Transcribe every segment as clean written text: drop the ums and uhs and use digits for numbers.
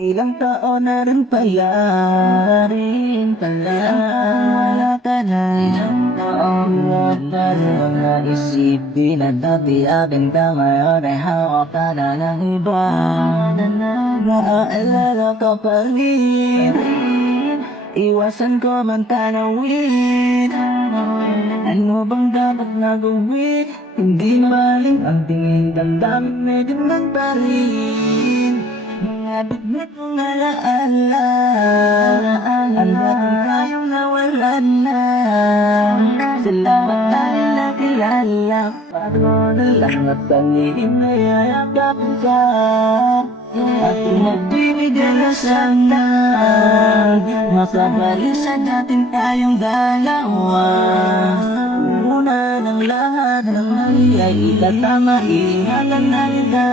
Ilang taon na rin pala, wala ka na. Ilang taon na pala, mga isipin na dati aking ngayon ay hawak ka na ng iba. Naaalala ka pa rin, iwasan ko man tanawin. Ano bang dapat na gawin? Hindi maling ang tingin, damdamin may ganun pa rin. Mga bitbit mong alaala, hanggang tayong nawalan na. Salamat tayo nakilala, paano na lang at tangihin na yayakapin ka. At kung magbibigay na sana, makabalisan natin tayong dalawa. Una ng lahat ng mali ay itatama, iingalan na kita.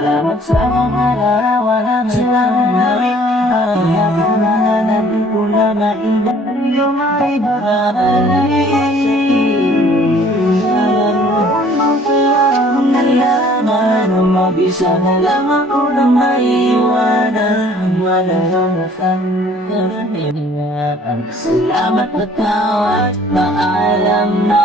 Salamat sa mga larawan na namin. Iyakan na natin ko na mainda yung maibahagi. Mag-isa na lang ako na maiiwanan. Wala naman salamat at tawad, paalam na.